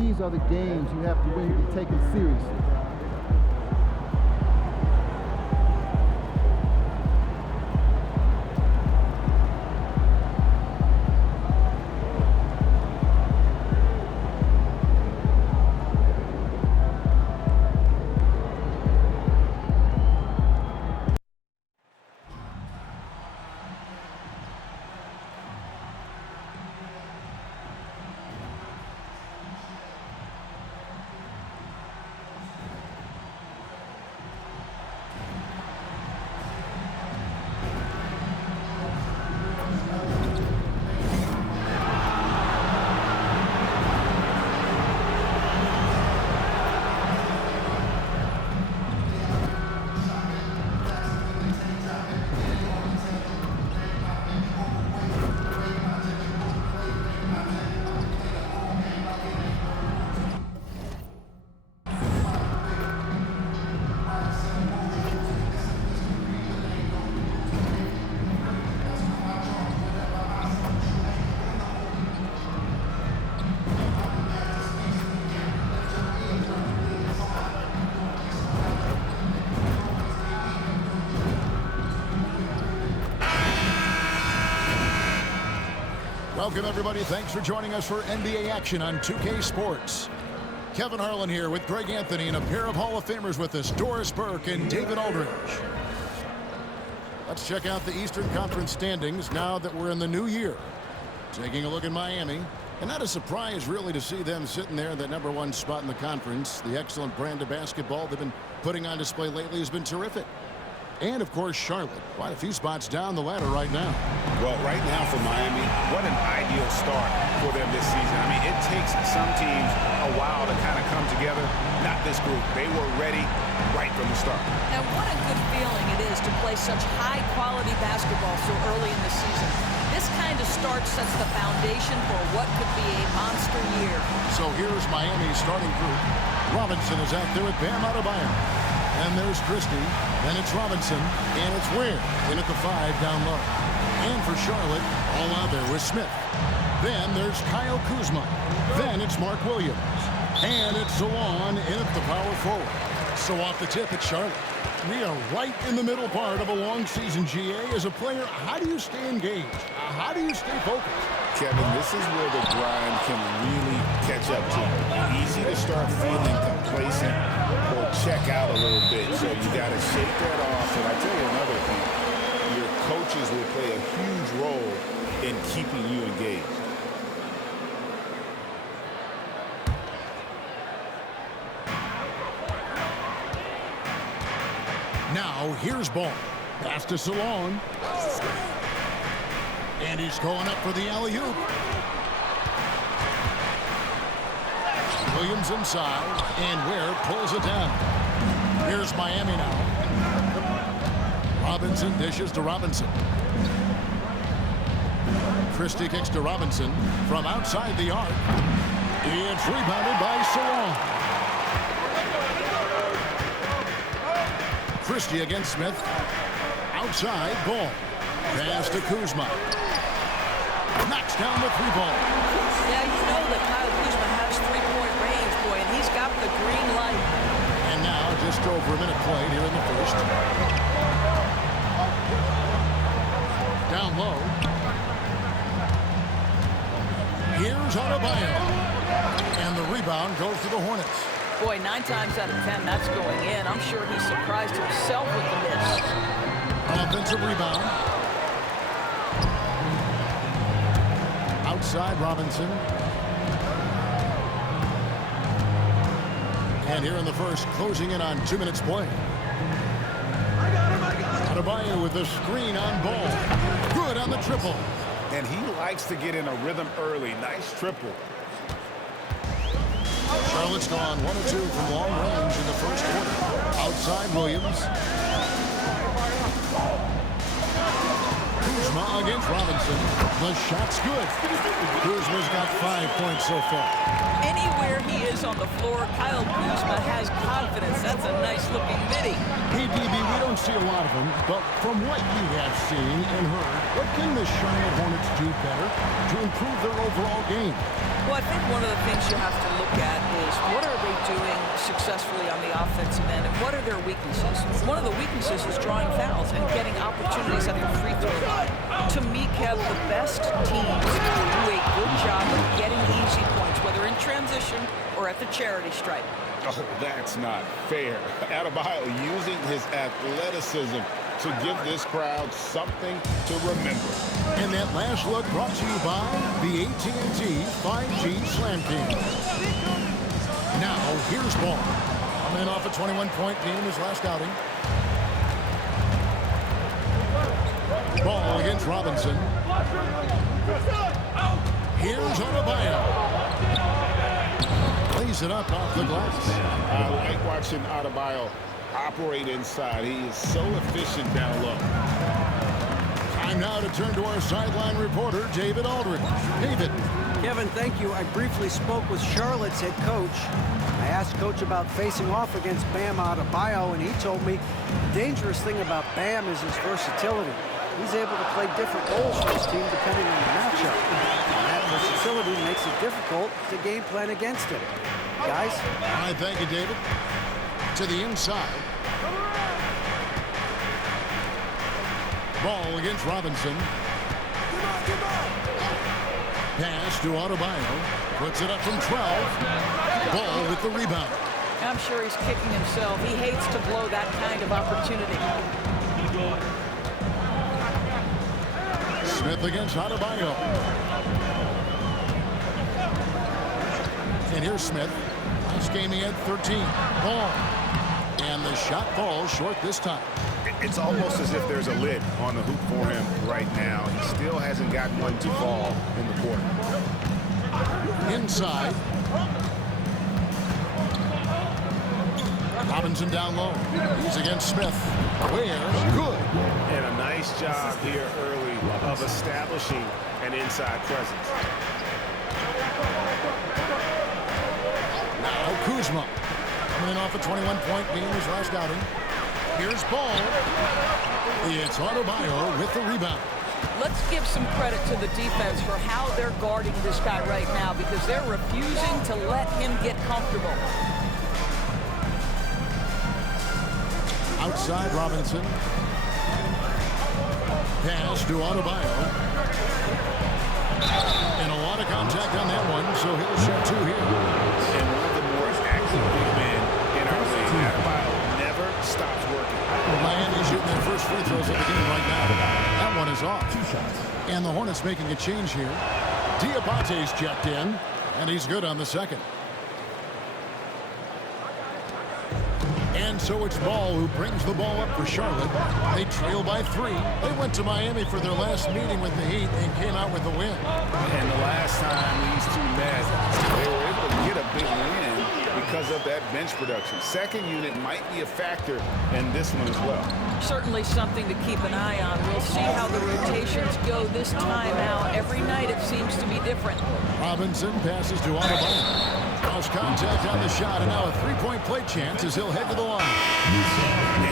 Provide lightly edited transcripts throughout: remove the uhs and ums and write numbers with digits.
these are the games you have to win to be taken seriously. Welcome, everybody. Thanks for joining us for NBA action on 2K Sports. Kevin Harlan here with Greg Anthony and a pair of Hall of Famers with us, Doris Burke and David Aldridge. Let's check out the Eastern Conference standings now that we're in the new year. Taking a look at Miami. And not a surprise, really, to see them sitting there in that #1 spot in the conference. The excellent brand of basketball they've been putting on display lately has been terrific. And, of course, Charlotte, quite a few spots down the ladder right now. Well, right now for Miami, what an ideal start for them this season. I mean, it takes some teams a while to kind of come together. Not this group. They were ready right from the start. And what a good feeling it is to play such high-quality basketball so early in the season. This kind of start sets the foundation for what could be a monster year. So here's Miami's starting group. Robinson is out there with Bam Adebayo. And there's Christie, then it's Robinson, and it's Ware in at the 5 down low. And for Charlotte, all out there with Smith. Then there's Kyle Kuzma. Then it's Mark Williams. And it's Zawan in at the power forward. So off the tip, it's Charlotte. We are right in the middle part of a long season, GA. As a player, how do you stay engaged? How do you stay focused? Kevin, this is where the grind can really catch up to you. Easy to start feeling complacent or check out a little bit. So you got to shake that off. And I tell you another thing, your coaches will play a huge role in keeping you engaged. Now, here's Ball. Pass to Salon. And he's going up for the alley-oop. Williams inside, and Ware pulls it down. Here's Miami now. Robinson dishes to Robinson. Christie kicks to Robinson from outside the arc. It's rebounded by Salon. Christie against Smith. Outside, Ball. Pass to Kuzma. Knocks down the 3-ball. Yeah, you know that Kyle Kuzma has 3-point range, boy, and he's got the green light. And now just over a minute played here in the first. Down low. Here's Adebayo. And the rebound goes to the Hornets. Boy, 9 times out of 10, that's going in. I'm sure he's surprised himself with the miss. Offensive rebound. Outside Robinson. And here in the first, closing in on 2 minutes play. Adebayo with the screen on Ball. Good on the triple. And he likes to get in a rhythm early. Nice triple. Charlotte's gone 1 of 2 from long range in the first quarter. Outside Williams. Kuzma against Robinson. The shot's good. Kuzma's got 5 points so far. Anywhere he is on the floor, Kyle Kuzma has confidence. That's a nice-looking midi. Hey, DB, we don't see a lot of them, but from what you have seen and heard, what can the Charlotte Hornets do better to improve their overall game? Well, I think one of the things you have to look at is what are they doing successfully on the offensive end and what are their weaknesses? One of the weaknesses is drawing fouls and getting opportunities at the free throw line. To me, Kev, the best teams do a good job of getting easy points, whether in transition or at the charity stripe. Oh, that's not fair. Adebayo using his athleticism to give this crowd something to remember. And that last look brought to you by the AT&T 5G Slam King. Now, here's Ball. Coming off a 21-point game in his last outing. Ball against Robinson. Here's Adebayo. Plays it up off the glass. I like watching Adebayo operate inside. He is so efficient down low. Time now to turn to our sideline reporter, David Aldridge. David. Kevin, thank you. I briefly spoke with Charlotte's head coach. I asked Coach about facing off against Bam Adebayo, and he told me the dangerous thing about Bam is his versatility. He's able to play different roles for his team depending on the matchup. And that versatility makes it difficult to game plan against him. Guys? All right, thank you, David. To the inside. Ball against Robinson. Pass to Adebayo. Puts it up from 12. Ball with the rebound. I'm sure he's kicking himself. He hates to blow that kind of opportunity. Smith against Adebayo. And here's Smith. Last game he had 13. Ball. And the shot falls short this time. It's almost as if there's a lid on the hoop for him right now. He still hasn't gotten one to fall in the quarter. Inside. Robinson down low. He's against Smith. Where? Good. And a nice job here early of establishing an inside presence. Now Kuzma. Coming in off a 21-point game in his last outing. Here's Ball. It's Adebayo with the rebound. Let's give some credit to the defense for how they're guarding this guy right now because they're refusing to let him get comfortable. Outside Robinson. Pass to Adebayo. And a lot of contact on that one, so he'll shoot two here. And one of the more active big men in our league. Adebayo never stops working. Miami shooting their first free throws of the game right now. That one is off. And the Hornets making a change here. Diabate's checked in, and he's good on the second. And so it's Ball who brings the ball up for Charlotte. They trail by 3. They went to Miami for their last meeting with the Heat and came out with a win. And the last time these two met, they were able to get a big win because of that bench production. Second unit might be a factor in this one as well. Certainly something to keep an eye on. We'll see how the rotations go this time out. Every night it seems to be different. Robinson passes to Adebayo. Cross contact on the shot, and now a three-point play chance as he'll head to the line.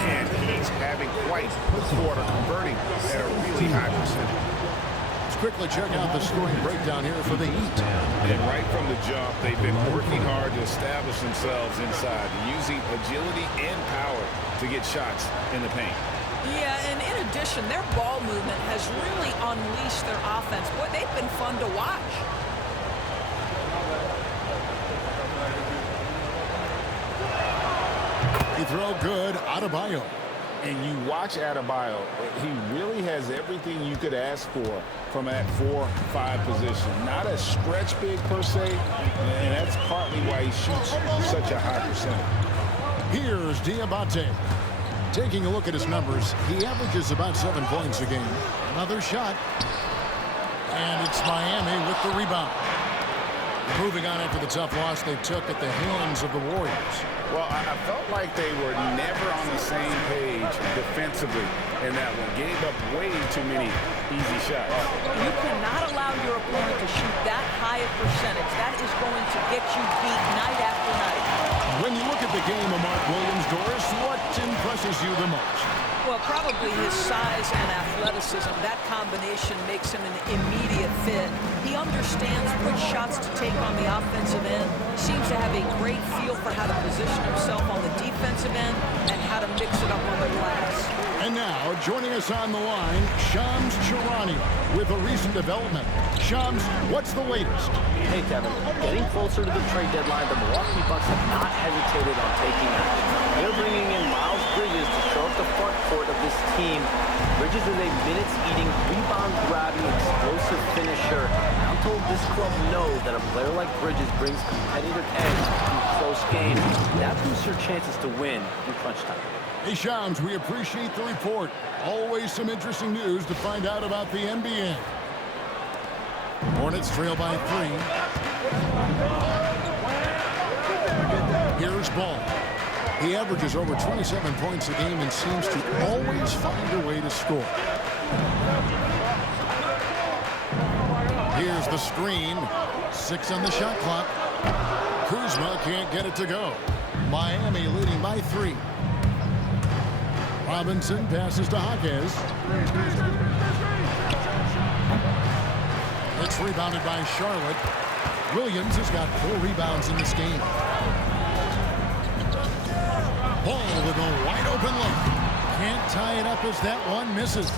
And he's having quite the quarter, converting at a really high percentage. Let's quickly check out the scoring breakdown here for the Heat. And right from the jump, they've been working hard to establish themselves inside, using agility and power to get shots in the paint. Yeah, and in addition, their ball movement has really unleashed their offense. Boy, they've been fun to watch. He throw good, Adebayo. And you watch Adebayo, he really has everything you could ask for from that 4-5 position. Not a stretch big per se, and that's partly why he shoots such a high percentage. Here's Diabate. Taking a look at his numbers, he averages about 7 points a game. Another shot. And it's Miami with the rebound. Moving on after the tough loss they took at the hands of the Warriors. Well, I felt like they were never on the same page defensively in that one. Gave up way too many easy shots. You cannot allow your opponent to shoot that high a percentage. That is going to get you beat night after night. When you look at the game of Mark Williams, Doris, what impresses you the most? Well, probably his size and athleticism. That combination makes him an immediate fit. He understands which shots to take on the offensive end, seems to have a great feel for how to position himself on the defensive end and how to mix it up on the glass. And now, joining us on the line, Shams Charania with a recent development. Shams, what's the latest? Hey, Kevin. Getting closer to the trade deadline, the Milwaukee Bucks have not hesitated on taking action. They're bringing in Miles Bridges to show up the front court of this team. Bridges is a minutes-eating, rebound-grabbing, explosive finisher. I'm told this club knows that a player like Bridges brings competitive edge in close games. That boosts your chances to win in crunch time. Hey, Shams, we appreciate the report. Always some interesting news to find out about the NBA. Hornets trail by 3. Here's Ball. He averages over 27 points a game and seems to always find a way to score. Here's the screen. 6 on the shot clock. Kuzma can't get it to go. Miami leading by 3. Robinson passes to Jaquez. It's rebounded by Charlotte. Williams has got 4 rebounds in this game. Ball with a wide open look. Can't tie it up as that one misses.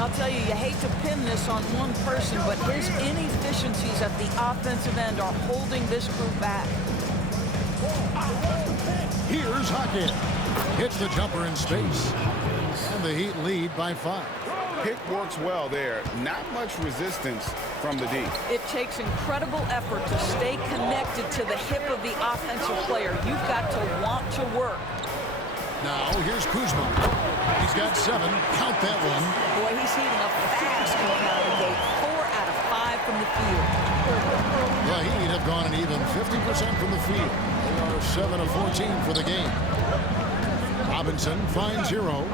I'll tell you, you hate to pin this on one person, but his inefficiencies at the offensive end are holding this group back. Here's Jaquez. Hits the jumper in space. And the Heat lead by 5. Pick works well there. Not much resistance from the D. It takes incredible effort to stay connected to the hip of the offensive player. You've got to want to work. Now, here's Kuzma. He's got 7. Count that one. Boy, he's heating up fast in the gate. 4 out of 5 from the field. The Heat have gone an even 50% from the field. They are 7 of 14 for the game. Robinson finds Hero.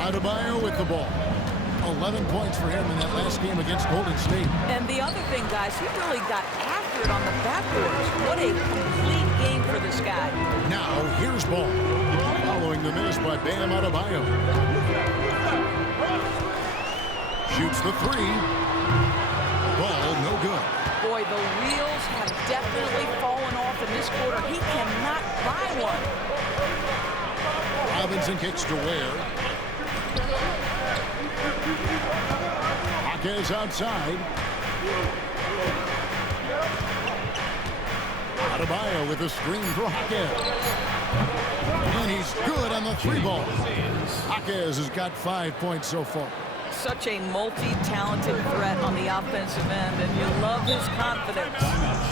Adebayo with the ball. 11 points for him in that last game against Golden State. And the other thing, guys, he really got after it on the backboards. What a complete game for this guy. Now, here's Ball. Following the miss by Bam Adebayo. Shoots the 3. Ball no good. Boy, the wheels have definitely fallen off in this quarter. He cannot buy one. Robinson kicks to Ware. Jaquez outside. Adebayo with a screen for Jaquez. And he's good on the 3 ball. Jaquez has got 5 points so far. Such a multi-talented threat on the offensive end, and you love his confidence.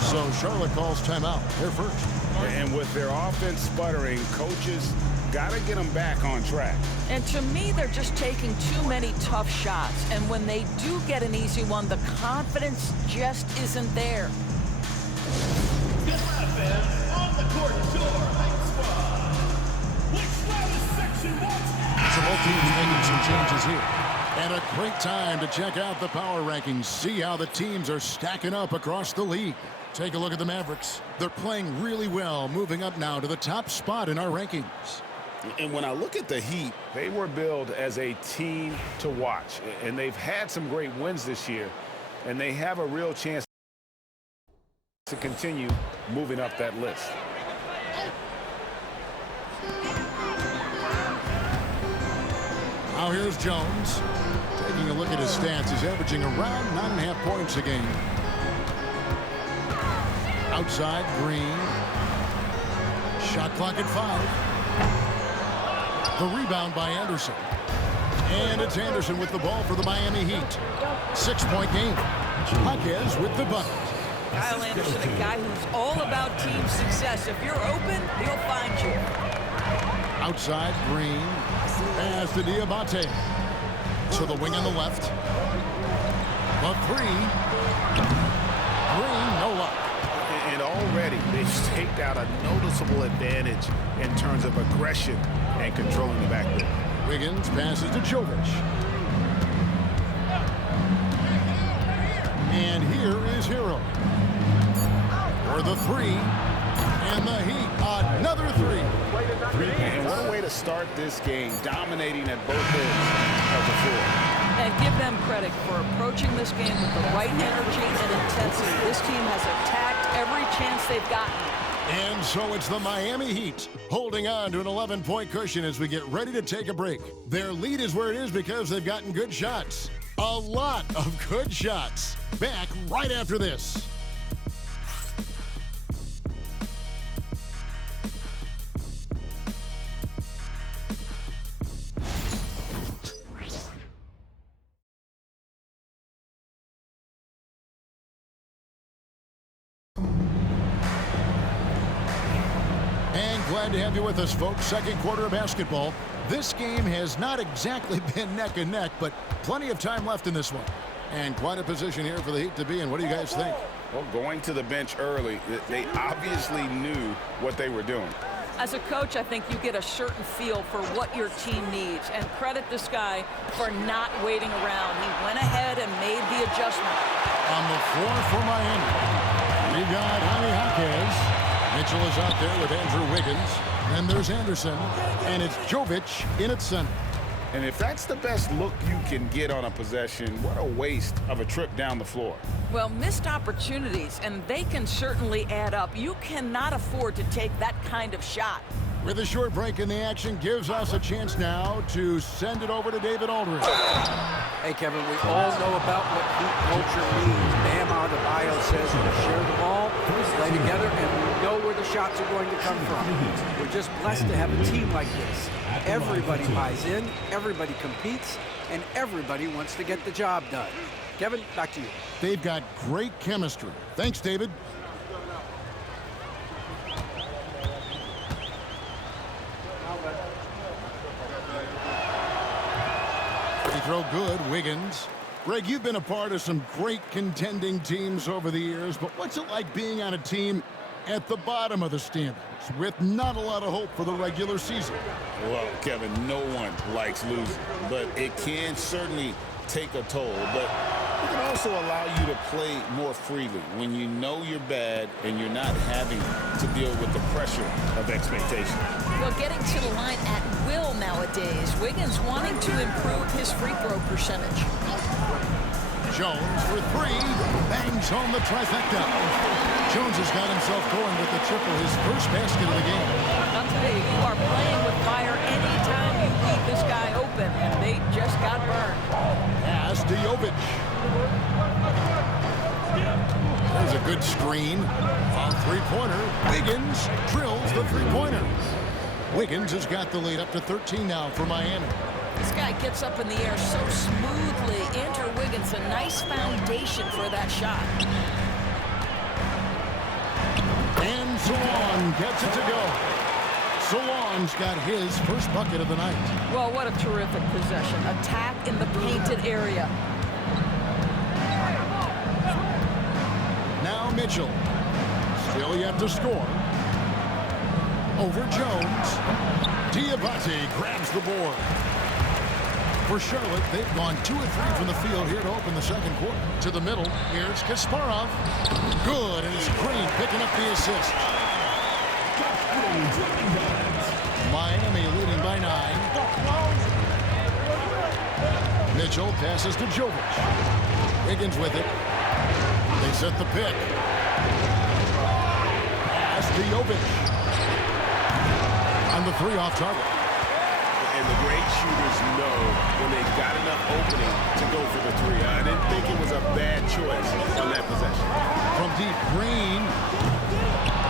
So Charlotte calls timeout. They're first. And with their offense sputtering, coaches got to get them back on track. And to me, they're just taking too many tough shots. And when they do get an easy one, the confidence just isn't there. So both teams making some changes here. And a great time to check out the power rankings. See how the teams are stacking up across the league. Take a look at the Mavericks. They're playing really well, moving up now to the top spot in our rankings. And when I look at the Heat, they were billed as a team to watch. And they've had some great wins this year. And they have a real chance to continue moving up that list. Now here's Jones. Taking a look at his stats, he's averaging around 9.5 points a game. Outside, Green. Shot clock at 5. The rebound by Anderson. And it's Anderson with the ball for the Miami Heat. 6-point game. Jaquez with the bucket. Kyle Anderson, a guy who's all about team success. If you're open, he'll find you. Outside, Green. Pass to Diabate. To the wing on the left. The 3. Green, no luck. And And already they've staked out a noticeable advantage in terms of aggression and controlling the backcourt. Wiggins passes to Jovic. And here is Hero. For the three. And the Heat, another three. And what a way to start this game, dominating at both ends of the floor. And give them credit for approaching this game with the right energy and intensity. This team has attacked every chance they've gotten. And so it's the Miami Heat holding on to an 11-point cushion as we get ready to take a break. Their lead is where it is because they've gotten good shots. A lot of good shots. Back right after this. Glad to have you with us, folks. Second quarter of basketball. This game has not exactly been neck and neck, but plenty of time left in this one. And quite a position here for the Heat to be in. What do you guys think? Well, going to the bench early, they obviously knew what they were doing. As a coach, I think you get a certain feel for what your team needs. And credit this guy for not waiting around. He went ahead and made the adjustment. On the floor for Miami, we got Jaime Jaquez. Mitchell is out there with Andrew Wiggins. And there's Anderson. And it's Jovic in at center. And if that's the best look you can get on a possession, what a waste of a trip down the floor. Well, missed opportunities, and they can certainly add up. You cannot afford to take that kind of shot. With a short break in the action, gives us a chance now to send it over to David Aldridge. Hey, Kevin, we all know about what Heat culture means. Bam Adebayo says we share the ball, play together, and we know where the shots are going to come from. We're just blessed to have a team like this. Everybody buys in, everybody competes, and everybody wants to get the job done. Kevin, back to you. They've got great chemistry. Thanks, David. Throw good, Wiggins. Greg, you've been a part of some great contending teams over the years, but what's it like being on a team at the bottom of the standings with not a lot of hope for the regular season? Well, Kevin, no one likes losing, but it can certainly take a toll. But it can also allow you to play more freely when you know you're bad and you're not having to deal with the pressure of expectation. Well, getting to the line at will nowadays. Wiggins wanting to improve his free throw percentage. Jones for three. Bangs home the trifecta. Jones has got himself going with the triple, his first basket of the game. I'll tell you, you are playing with fire anytime you leave this guy open, and they just got burned. Pass to Jovic. There's a good screen. On three-pointer, Wiggins drills the three-pointer. Wiggins has got the lead up to 13 now for Miami. This guy gets up in the air so smoothly. Andrew Wiggins, a nice foundation for that shot. And Solon gets it to go. Solon's got his first bucket of the night. Well, what a terrific possession. Attack in the painted area. Now Mitchell. Still yet to score. Over Jones. Diabate grabs the board. For Charlotte, they've gone 2 of 3 from the field here to open the second quarter. To the middle, here's Kasparov. Good, and it's Green picking up the assist. Miami leading by 9. Mitchell passes to Jovic. Wiggins with it. They set the pick. Pass to Jovic. On the 3 off target. And the great shooters know when they've got enough opening to go for the 3. I didn't think it was a bad choice on that possession. From deep, Green.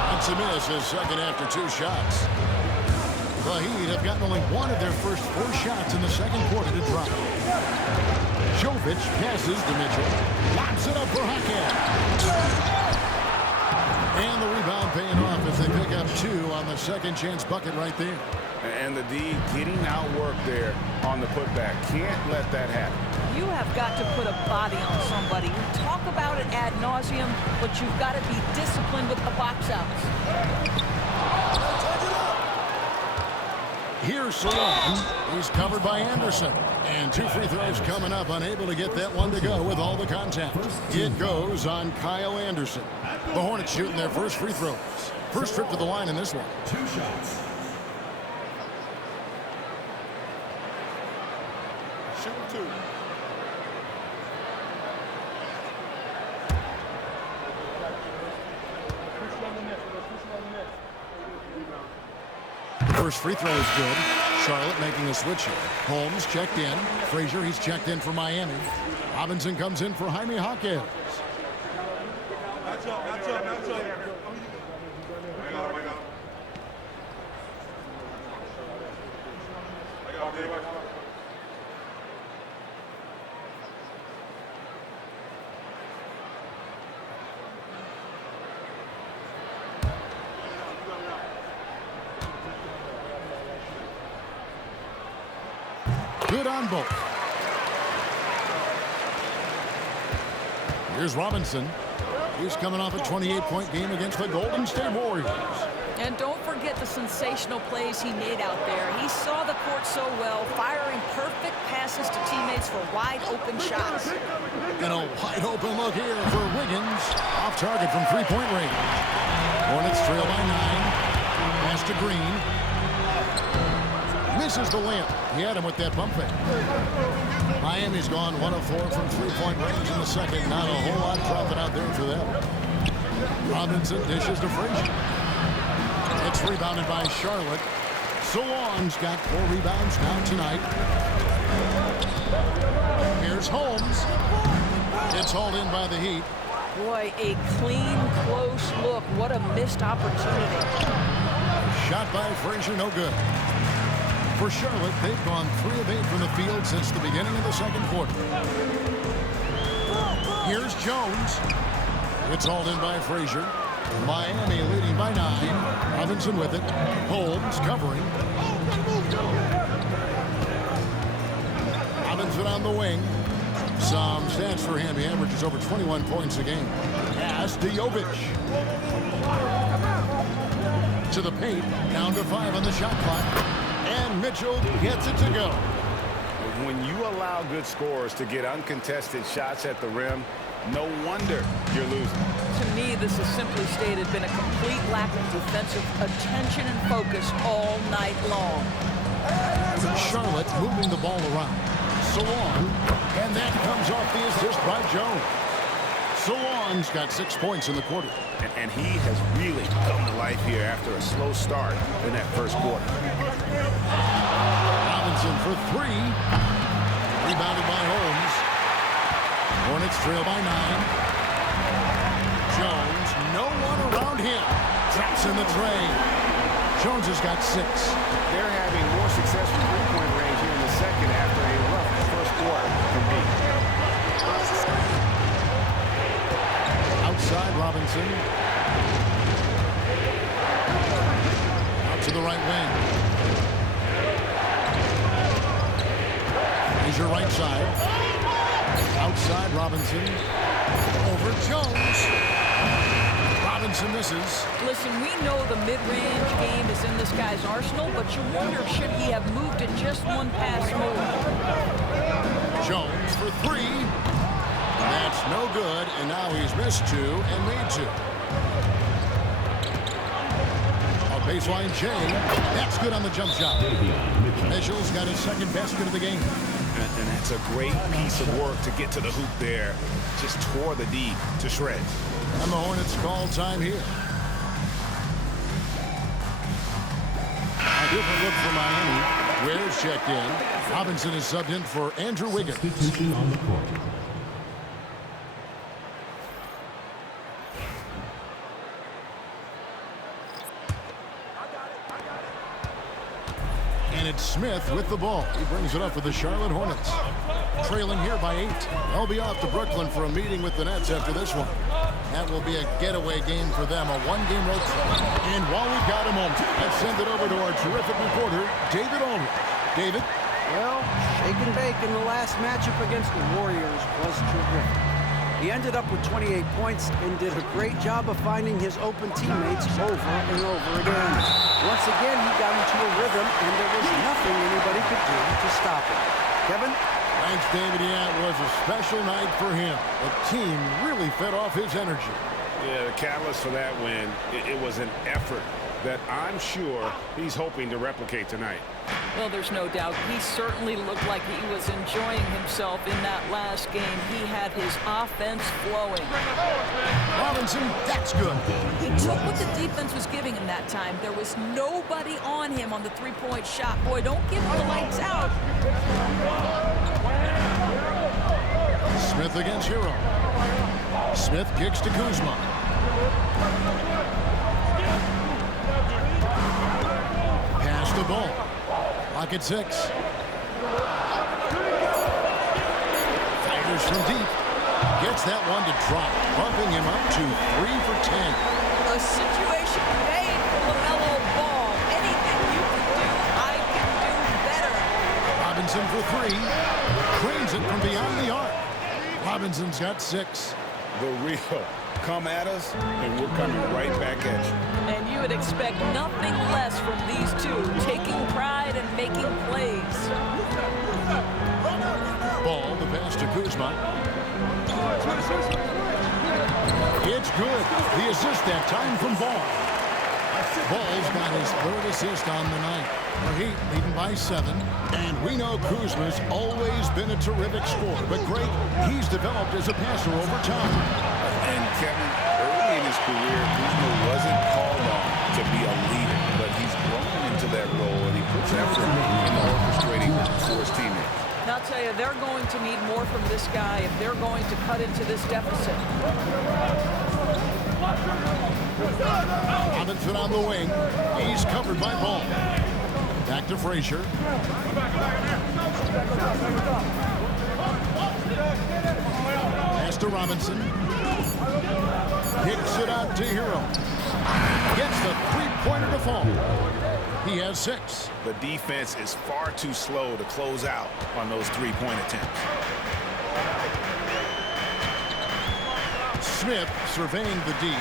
That's a miss, his second after 2 shots. The Heat have gotten only 1 of their first 4 shots in the second quarter to drop. Jovic passes to Mitchell. Locks it up for Jaquez. And the rebound paying off as they pick up 2 on the second chance bucket right there. And the D getting outworked there on the putback. Can't let that happen. You have got to put a body on somebody. We talk about it ad nauseum, but you've got to be disciplined with the box outs. Here's Salon. He's covered by Anderson. And 2 free throws coming up, unable to get that one to go with all the contact. It goes on Kyle Anderson. The Hornets shooting their first free throws. First trip to the line in this one. 2 shots. Shoot 2. The first free throw is good. Charlotte making a switch here. Holmes checked in. Frazier, he's checked in for Miami. Robinson comes in for Jaime Jaquez. Good on both. Here's Robinson. He's coming off a 28-point game against the Golden State Warriors. And don't forget the sensational plays he made out there. He saw the court so well, firing perfect passes to teammates for wide-open shots. And a wide-open look here for Wiggins. Off target from three-point range. Hornets trail by 9. Pass to Green. Misses the layup. He had him with that bump fake. Miami's gone 1 of 4 from three-point range in the second. Not a whole lot dropping out there for them. Robinson dishes to Frazier. It's rebounded by Charlotte. Salon's got 4 rebounds now tonight. Here's Holmes. It's hauled in by the Heat. Boy, a clean, close look. What a missed opportunity. Shot by Frazier, no good. For Charlotte, they've gone 3 of 8 from the field since the beginning of the second quarter. Here's Jones. It's hauled in by Frazier. Miami leading by 9. Robinson with it. Holmes covering. Robinson on the wing. Some stats for him. He averages over 21 points a game. Pass to Jovic. To the paint. Down to 5 on the shot clock. And Mitchell gets it to go. When you allow good scorers to get uncontested shots at the rim, no wonder you're losing. To me, this has simply stated been a complete lack of defensive attention and focus all night long. Charlotte moving the ball around. Salon, and that comes off the assist by Jones. Salon's got 6 points in the quarter. And he has really come to life here after a slow start in that first quarter. Robinson for 3. Rebounded by Holmes. Hornets trail by 9. Jones, no one around him. Traps in the tray. Jones has got 6. They're having more success from three-point range here in the second after a rough first quarter from me. Outside Robinson. Out to the right wing. Here's your right side. Outside Robinson. Over Jones. Robinson misses. Listen, we know the mid-range game is in this guy's arsenal, but you wonder, should he have moved it just one pass more? Jones for 3. That's no good, and now he's missed 2 and made 2. A baseline J. That's good on the jump shot. Mitchell's got his second basket of the game. And that's a great piece of work to get to the hoop there. Just tore the D to shreds. And the Hornets call time here. A different look for Miami. Ware's checked in. Robinson is subbed in for Andrew Wiggins. Substitution on the court. And it's Smith with the ball. He brings it up for the Charlotte Hornets. Trailing here by 8. They'll be off to Brooklyn for a meeting with the Nets after this one. That will be a getaway game for them, a one-game road trip. And while we've got a moment, let's send it over to our terrific reporter, David Ulrich. David? Well, shake and bake in the last matchup against the Warriors was terrific. He ended up with 28 points and did a great job of finding his open teammates over and over again. Once again, he got into a rhythm, and there was nothing anybody could do to stop him. Kevin? Thanks, David. Yeah, it was a special night for him. The team really fed off his energy. Yeah, the catalyst for that win, it was an effort that I'm sure he's hoping to replicate tonight. Well, there's no doubt. He certainly looked like he was enjoying himself in that last game. He had his offense flowing. Robinson, that's good. He took what the defense was giving him that time. There was nobody on him on the three-point shot. Boy, don't give him the lights out. Smith against Hero. Smith kicks to Kuzma. Pass the ball. Clock at 6. Fires from deep. Gets that one to drop, bumping him up to 3 for 10. A situation made for LaMelo Ball. Anything you can do, I can do better. Robinson for 3. Cranes it from beyond the arc. Robinson's got 6. The real come at us, and we're coming right back at you. And you would expect nothing less from these two, taking pride and making plays. Ball, the pass to Kuzma. It's good. The assist that time from Ball. Ball's got his 3rd assist on the night. The Heat leading by 7. And we know Kuzma's always been a terrific scorer. But Greg, he's developed as a passer over time. And Kevin, early in his career, Kuzma wasn't called on to be a leader, but he's grown into that role, and he puts effort in orchestrating for his teammates. And I'll tell you, they're going to need more from this guy if they're going to cut into this deficit. Robinson on the wing. He's covered by Ball. Back to Frazier. Pass to Robinson. Kicks it out to Hero. Gets the three-pointer to fall. He has 6. The defense is far too slow to close out on those three-point attempts. Smith surveying the D.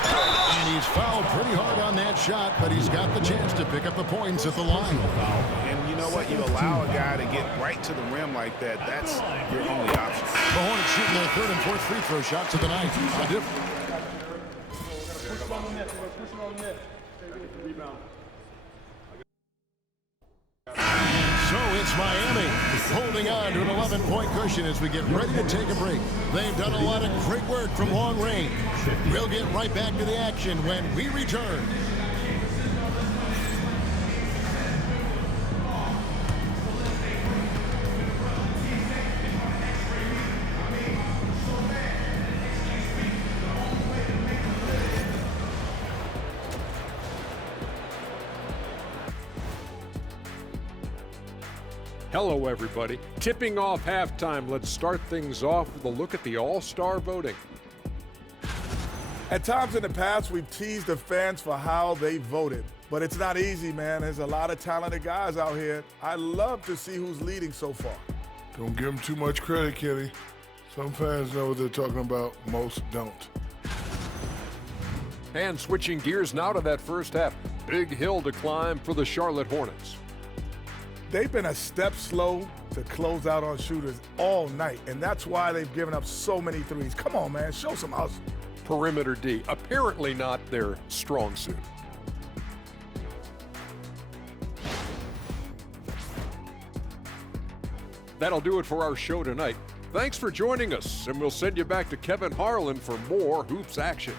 And he's fouled pretty hard on that shot, but he's got the chance to pick up the points at the line. And you know what? You allow a guy to get right to the rim like that, that's your only option. The Hornets shooting their 3rd and 4th free throw shots of the night. So it's Miami holding on to an 11-point cushion as we get ready to take a break. They've done a lot of great work from long range. We'll get right back to the action when we return. Hello, everybody. Tipping off halftime, let's start things off with a look at the All-Star voting. At times in the past, we've teased the fans for how they voted. But it's not easy, man. There's a lot of talented guys out here. I love to see who's leading so far. Don't give them too much credit, Kenny. Some fans know what they're talking about, most don't. And switching gears now to that first half. Big hill to climb for the Charlotte Hornets. They've been a step slow to close out on shooters all night, and that's why they've given up so many threes. Come on, man, show some hustle. Perimeter D, apparently not their strong suit. That'll do it for our show tonight. Thanks for joining us, and we'll send you back to Kevin Harlan for more Hoops action.